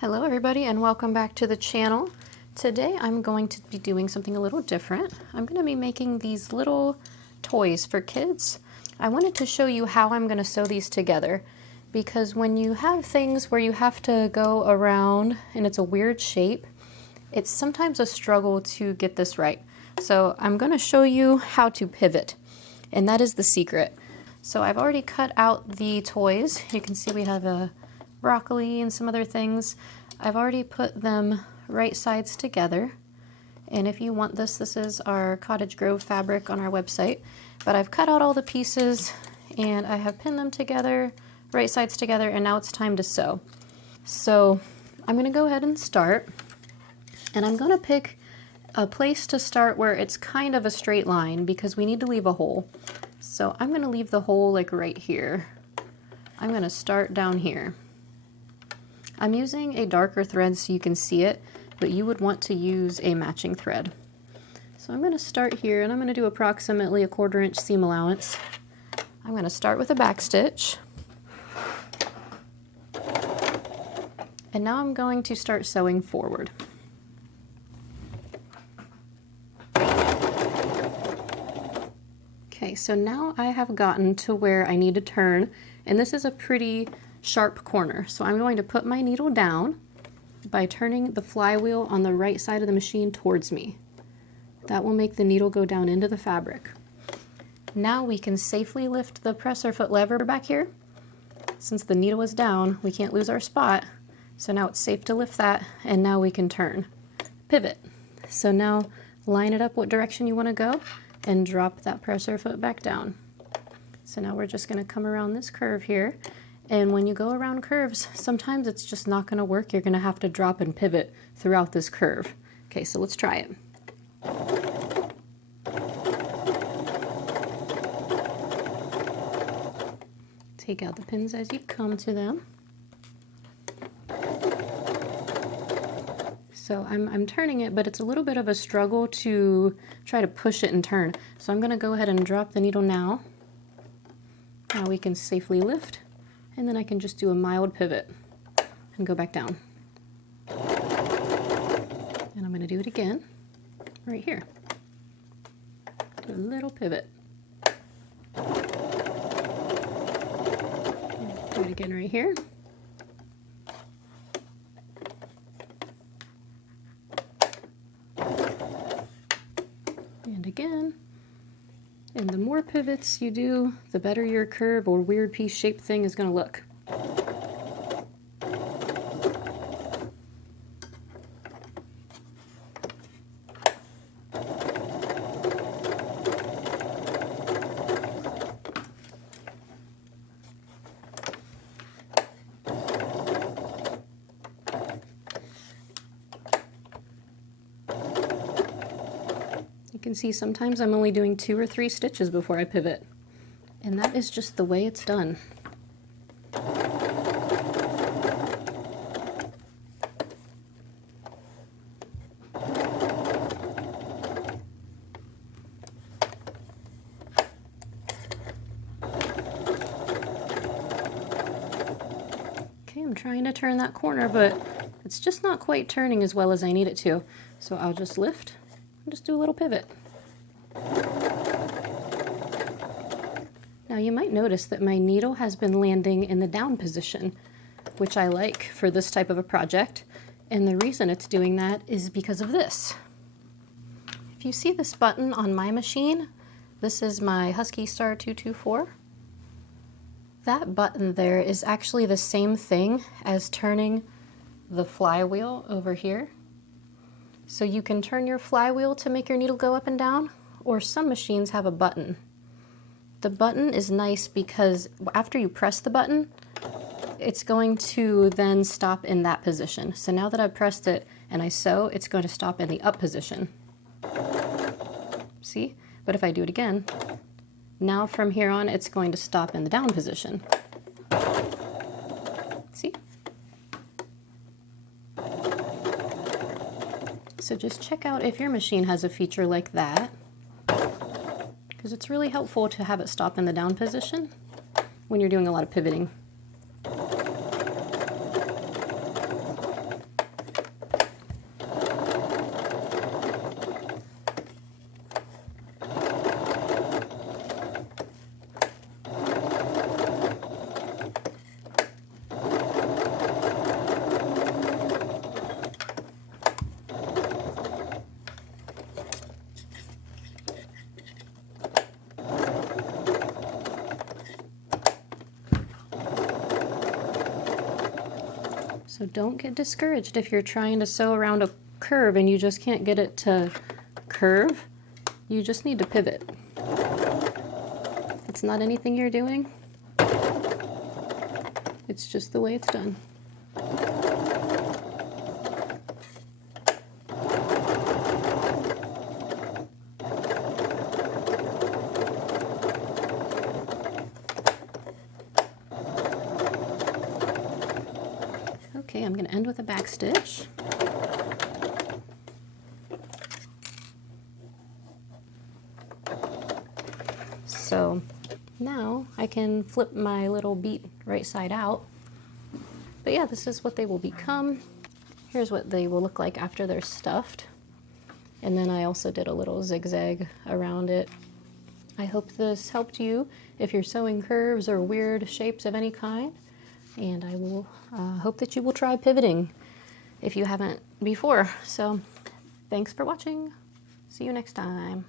Hello everybody and welcome back to the channel. Today I'm going to be doing something a little different. I'm going to be making these little toys for kids. I wanted to show you how I'm going to sew these together because when you have things where you have to go around and it's a weird shape, it's sometimes a struggle to get this right. So I'm going to show you how to pivot, and that is the secret. So I've already cut out the toys. You can see we have a broccoli and some other things. I've already put them right sides together, and if you want this is our Cottage Grove fabric on our website, but I've cut out all the pieces and I have pinned them together, right sides together, and now it's time to sew. So I'm going to go ahead and start, and I'm going to pick a place to start where it's kind of a straight line because we need to leave a hole. So I'm going to leave the hole like right here. I'm going to start down here. I'm using a darker thread so you can see it, but you would want to use a matching thread. So I'm going to start here, and I'm going to do approximately a 1/4 inch seam allowance. I'm going to start with a back stitch. And now I'm going to start sewing forward. Okay, so now I have gotten to where I need to turn, and this is a pretty sharp corner. So I'm going to put my needle down by turning the flywheel on the right side of the machine towards me. That will make the needle go down into the fabric. Now we can safely lift the presser foot lever back here. Since the needle is down, we can't lose our spot. So now it's safe to lift that, and now we can turn. Pivot. So now line it up what direction you want to go and drop that presser foot back down. So now we're just going to come around this curve here. And when you go around curves, sometimes it's just not going to work. You're going to have to drop and pivot throughout this curve. Okay, so let's try it. Take out the pins as you come to them. So I'm turning it, but it's a little bit of a struggle to try to push it and turn. So I'm going to go ahead and drop the needle now. Now we can safely lift. And then I can just do a mild pivot and go back down. And I'm going to do it again right here. Do a little pivot. Do it again right here. And again. And the more pivots you do, the better your curve or weird piece shaped thing is going to look. You can see sometimes I'm only doing 2 or 3 stitches before I pivot, and that is just the way it's done. Okay, I'm trying to turn that corner, but it's just not quite turning as well as I need it to, so I'll just lift and just do a little pivot. Now you might notice that my needle has been landing in the down position, which I like for this type of a project, and the reason it's doing that is because of this. If you see this button on my machine, this is my Husky Star 224. That button there is actually the same thing as turning the flywheel over here. So you can turn your flywheel to make your needle go up and down, or some machines have a button. The button is nice because after you press the button, it's going to then stop in that position. So now that I've pressed it and I sew, it's going to stop in the up position. See? But if I do it again, now from here on, it's going to stop in the down position. See? So just check out if your machine has a feature like that, because it's really helpful to have it stop in the down position when you're doing a lot of pivoting. So don't get discouraged if you're trying to sew around a curve and you just can't get it to curve. You just need to pivot. It's not anything you're doing. It's just the way it's done. Okay, I'm going to end with a back stitch. So now I can flip my little bead right side out. But yeah, this is what they will become. Here's what they will look like after they're stuffed. And then I also did a little zigzag around it. I hope this helped you if you're sewing curves or weird shapes of any kind. And I will hope that you will try pivoting if you haven't before. So thanks for watching. See you next time.